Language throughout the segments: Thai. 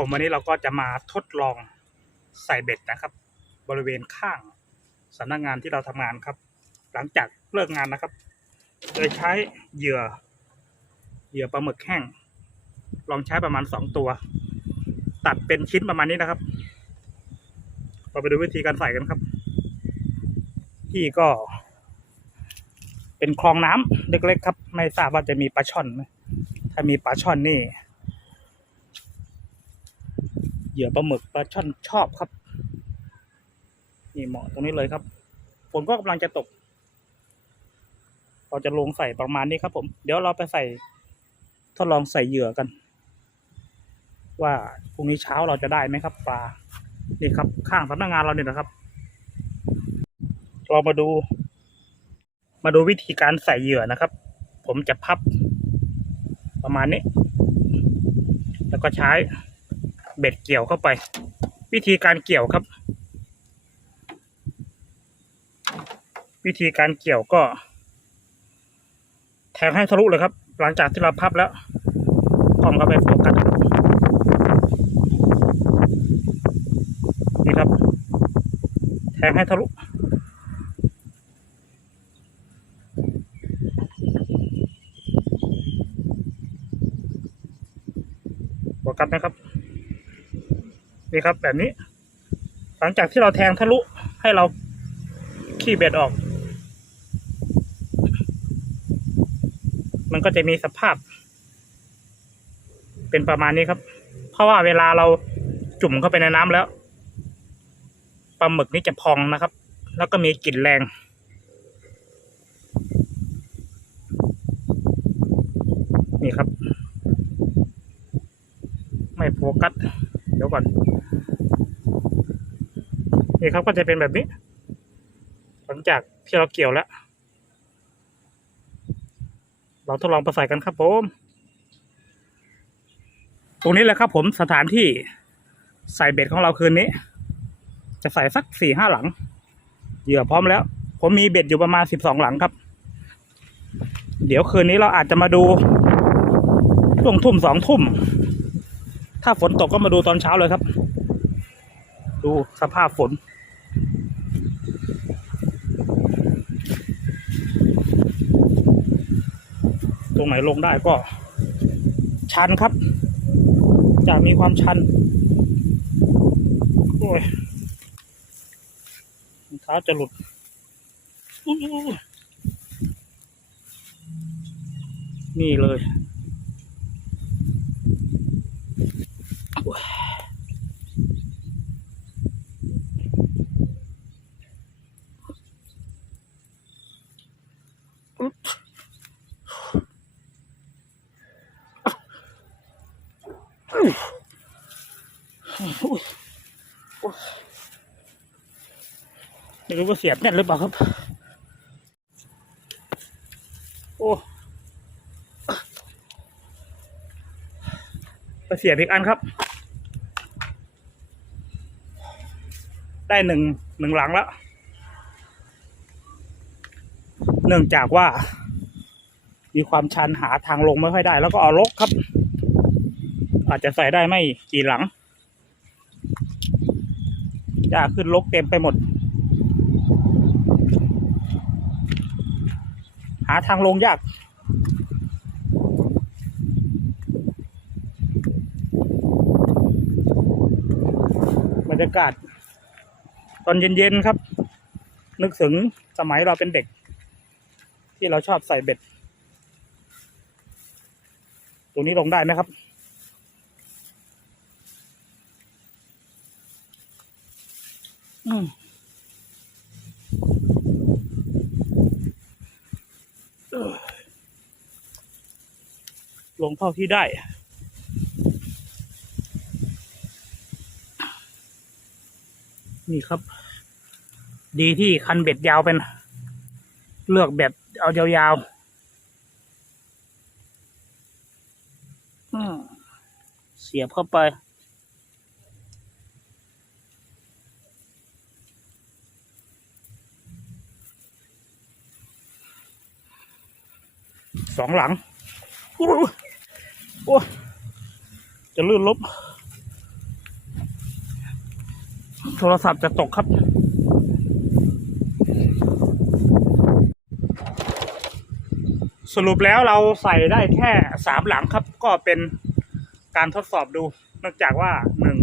ผมวันนี้เราก็จะมาทดลองใส่เบ็ดนะครับ บริเวณข้างสำนักงานที่เราทำงานครับ หลังจากเลิกงานนะครับโดยใช้เหยื่อ เหยื่อปลาหมึกแห้ง ลองใช้ประมาณสองตัว ตัดเป็นชิ้นประมาณนี้นะครับ เราไปดูวิธีการใส่กันครับ ที่ก็ เป็นคลองน้ำเล็กๆครับ ไม่ทราบว่าจะมีปลาช่อนไหมถ้ามีปลาช่อนนี่ เหยื่อปลาหมึกปลาช่อนชอบครับ นี่เหมาะตรงนี้เลยครับฝนก็กำลังจะตก เราจะลงใส่ประมาณนี้ครับ ผม เดี๋ยวเราไปใส่ทดลองใส่เหยื่อกัน ว่าพรุ่งนี้เช้าเราจะได้ไหมครับปลานี่ครับ ข้างสำนักงานเราเนี่ยนะครับ เรามาดู มาดูวิธีการใส่เหยื่อนะครับ ผมจะพับประมาณนี้ แล้วก็ใช้ เบ็ดเกี่ยวเข้าไป วิธีการเกี่ยวครับ วิธีการเกี่ยวก็แทงให้ทะลุเลยครับ หลังจากที่เราพับแล้วกล้องก็ไปโฟกัสนี่ครับ แทงให้ทะลุโฟกัสนะครับ นี่ครับแบบนี้ หลังจากที่เราแทงทะลุให้เราขี้เบ็ดออก มันก็จะมีสภาพ เป็นประมาณนี้ครับ เพราะว่าเวลาเราจุ่มเข้าไปในน้ำแล้วปลาหมึกนี่จะพองนะครับ แล้วก็มีกลิ่นแรง นี่ครับ ไม่โฟกัส เดี๋ยวก่อน นี่ครับก็จะเป็นแบบนี้ หลังจากที่เราเกี่ยวแล้ว เราทดลองไปใส่กันครับผม ตรงนี้แหละครับผมสถานที่ใส่เบ็ดของเราคืนนี้ จะใส่สักสี่ห้าหลัง เหยื่อพร้อมแล้ว ผมมีเบ็ดอยู่ประมาณสิบสองหลังครับ เดี๋ยวคืนนี้เราอาจจะมาดูช่วงทุ่มสองทุ่ม ถ้าฝนตกก็มาดูตอนเช้าเลยครับ ดูสภาพฝน ตรงไหนลงได้ก็ ชันครับ จะมีความชัน โอ้ยเท้าจะหลุดนี่เลย ไม่รู้ว่าเสียบแน่นหรือเปล่าครับ โอ้ไปเสียบอีกอันครับ ได้หนึ่งหนึ่งหลังแล้ว เนื่องจากว่า มีความชันหาทางลงไม่ค่อยได้ แล้วก็เอาลกครับ อาจจะใส่ได้ไม่กี่หลัง หญ้าขึ้นลกเต็มไปหมด หาทางลงยากบรรยากาศ ตอนเย็น ๆ ครับ นึกถึงสมัยเราเป็นเด็ก ที่เราชอบใส่เบ็ด ตรงนี้ลงได้ไหมครับ อืมเอ้อลงเท่าที่ได้ นี่ครับ ดีที่คันเบ็ดยาวเป็น เลือกแบบเอายาวๆอืมเสียบเข้าไป สองหลังโอ้จะลื่นลบ โทรศัพท์จะตกครับ สรุปแล้วเราใส่ได้แค่สามหลังครับ ก็เป็นการทดสอบดูเนื่องจากว่าหนึ่ง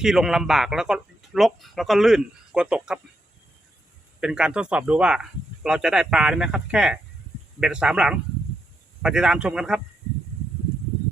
ที่ลงลำบากแล้วก็ลกแล้วก็ลื่นกลัวตกครับ เป็นการทดสอบดูว่าเราจะได้ปลาได้ไหมครับ แค่ เบ็ดสามหลังไปติดตามชมกันครับ